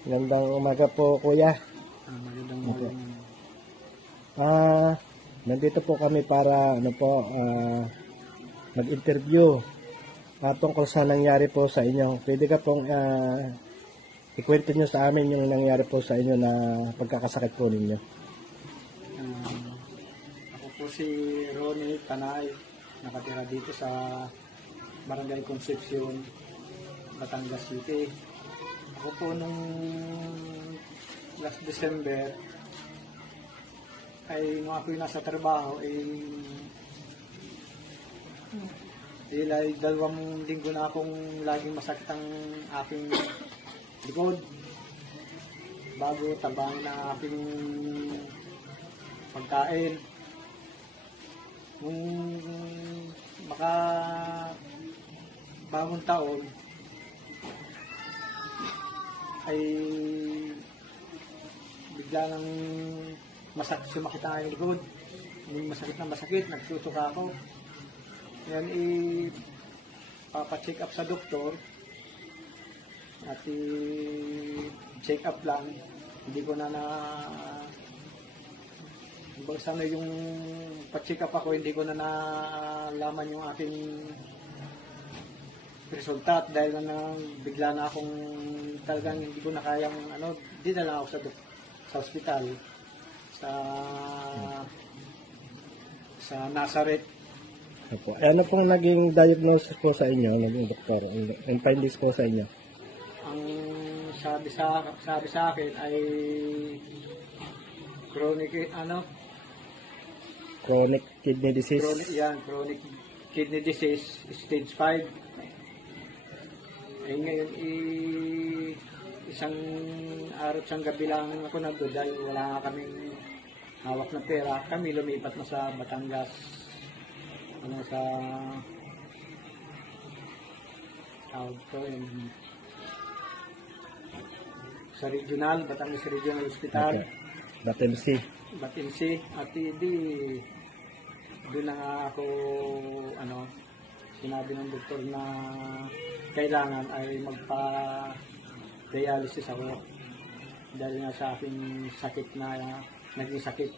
Gandang umaga po, kuya. Magandang Opo. morning. Nandito po kami para mag-interview tungkol sa nangyari po sa inyo. Pwede ka pong ikwento nyo sa amin yung nangyari po sa inyo na pagkakasakit po ninyo. Ako po si Ronnie Tanay, nakatira dito sa Barangay Concepcion, Batangas City. Ako po nung last December ay nung ako'y nasa trabaho ay 2 linggo na akong laging masakit ang aking likod bago tabangin ang aking pagkain. Nung maka bagong taon ay bigla nang sumakit ang aking likod. Yung masakit na masakit, nagsusuka ako. Yan papacheck up sa doktor at check up lang. Hindi ko na sana yung pa-check up ako, hindi ko na nalaman yung aking resulta dahil bigla na akong talagang hindi ko na kayang dinala ako sa ospital sa Nazareth. Opo. Ano pong naging diagnosis po sa inyo, naging doktor, and findings po sa inyo? Ang sabi sa akin ay chronic Kidney disease. chronic kidney disease stage 5. Ay ngayon isang araw isang gabi lang ako nandun dahil wala nga kaming hawak na pera. Kami lumipat na sa Batangas, sa regional, Batangas Regional Hospital. Batemsi. Batinsi at doon na nga ako sinabi ng doktor na kailangan ay magpa-dialysis ako dahil nga sa aking sakit na naging sakit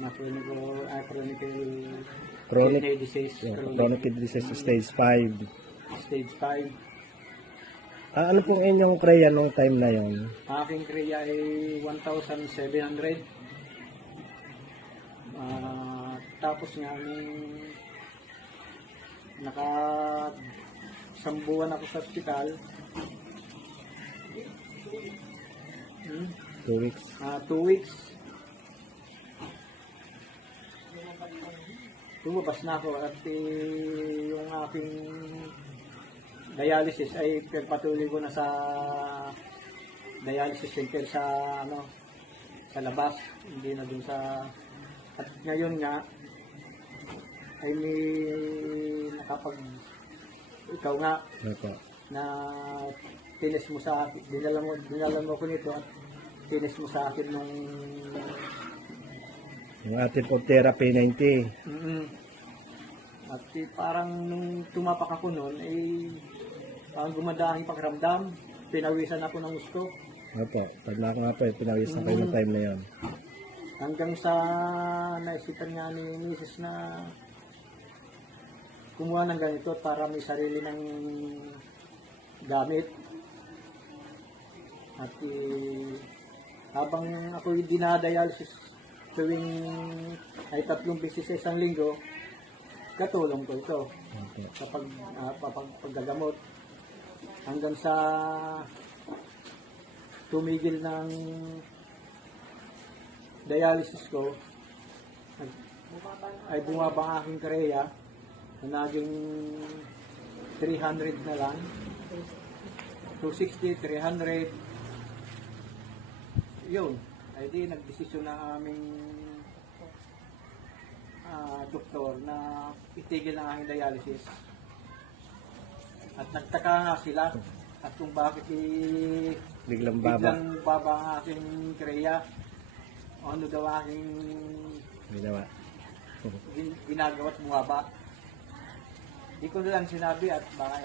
na chronic kidney disease. Chronic kidney disease stage 5. Stage 5. Ano pong inyong kreya nung time na yon? Aking kriya ay 1,700. Tapos nga nakasambuan ako sa ospital. 2 weeks. 2 weeks. Lumabas na ako at yung aking dialysis ay pagpatuloy ko na sa dialysis center sa labas, hindi na dun sa. At ngayon nga ay ikaw nga Opo. na tinis mo sa akin, dinala mo ko nito at tinis mo sa akin nung Yung ating po therapy 90. At parang nung tumapak ako noon parang gumanda ang pakiramdam, pinawisan ako ng gusto. Opo. Pag nga po, pinawis na kayo ng time na yon. Hanggang sa naisipan nga ni Mrs. na kumuha ng ganito para may sarili ng gamit. At habang ako'y dinadialysis tuwing ay 3 beses sa isang linggo, katulong ko ito sa paggagamot. Hanggang sa tumigil ng dialysis ko, ay bumaba ang aking kreya na naging 300 na lang, 260, 300. Yun, ay di nagdesisyon na aming doktor na itigil ang aking dialysis. At nagtaka nga sila at kung bakit Biglang baba. ang aking kreya. Ano daw aking Ginawa. ginagawa at bumaba. Di ko lang sinabi at baka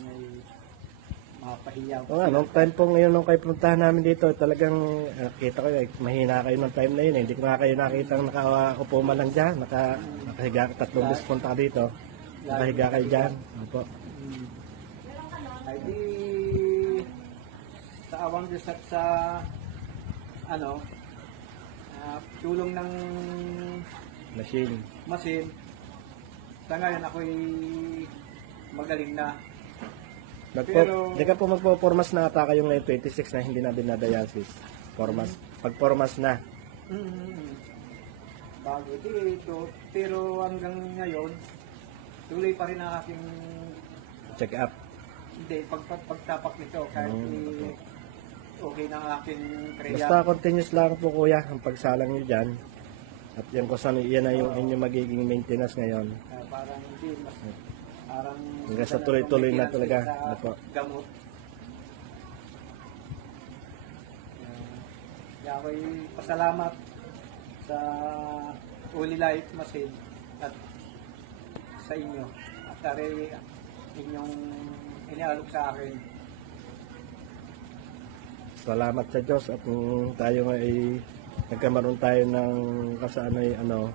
may Nakapahiya O nga, nung time po ngayon nung kayo puntahan namin dito, talagang kita ko mahina kayo ng time na yun. Hindi ko nga kayo nakita nakaupo man lang dyan. Nakahiga, tatlong beses punta ka dito. Nakahiga kayo dyan. Opo. Ay di sa awang Diyos at sa tulong ng Machine. masin, sa ngayon ako'y magaling na. Pero- Di ka po magpo-formas na ata kayong ngayon 26 na hindi na dinadialysis. Formas. Pag-formas na. Bago dito, pero hanggang ngayon, tuloy pa rin ang aking Check up. pagtapak nito kahit okay na ang aking Basta continuous lang po kuya ang pagsalang nyo dyan. At yan ko sana yan na yung inyong magiging maintenance ngayon. parang hindi mas parang Hanggang sa tuloy-tuloy na talaga. sa Opo. gamot. Kaya ako'y pasalamat sa Holy Life Machine at sa inyo at tari inyong inialok sa akin. Salamat sa Diyos at tayo nga ay nagkamaroon tayo ng kasanay Yung,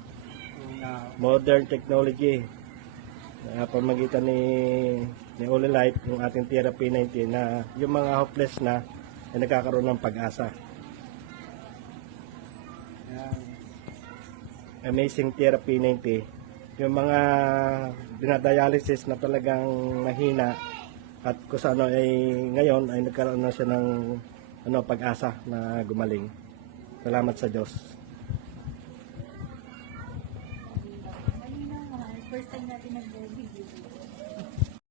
modern technology na pamagitan ni Holy Life, yung ating Therapy 90 na yung mga hopeless na ay nagkakaroon ng pag-asa. yan. Amazing Therapy 90. Yung mga dinadialysis na talagang mahina at kung sa ano ay ngayon ay nagkaroon na siya ng pag-asa na gumaling. Salamat sa Diyos.